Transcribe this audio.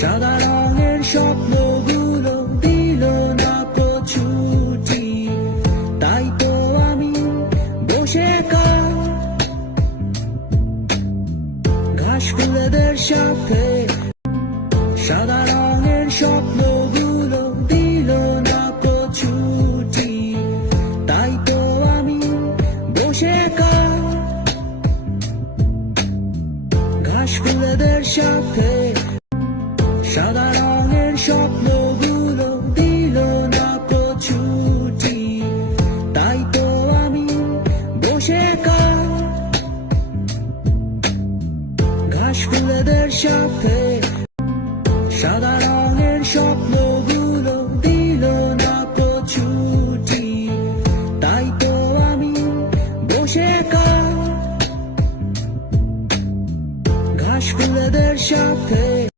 সাদা রঙের স্বপ্নগুলো দিল না প্রছুটি, তাই তো আমি বসে ঘাস ফুলেদের সাথে। সাদা রঙের স্বপ্নগুলো দিল না প্রছুটি, তাই তো আমি বসে ঘাস ফুলেদের সাথে। সাদা রঙের স্বপ্নগুলো দিল না প্রছুটি, তাই তো আমি বসে ঘাস ফুলেদের সাথে। সাদা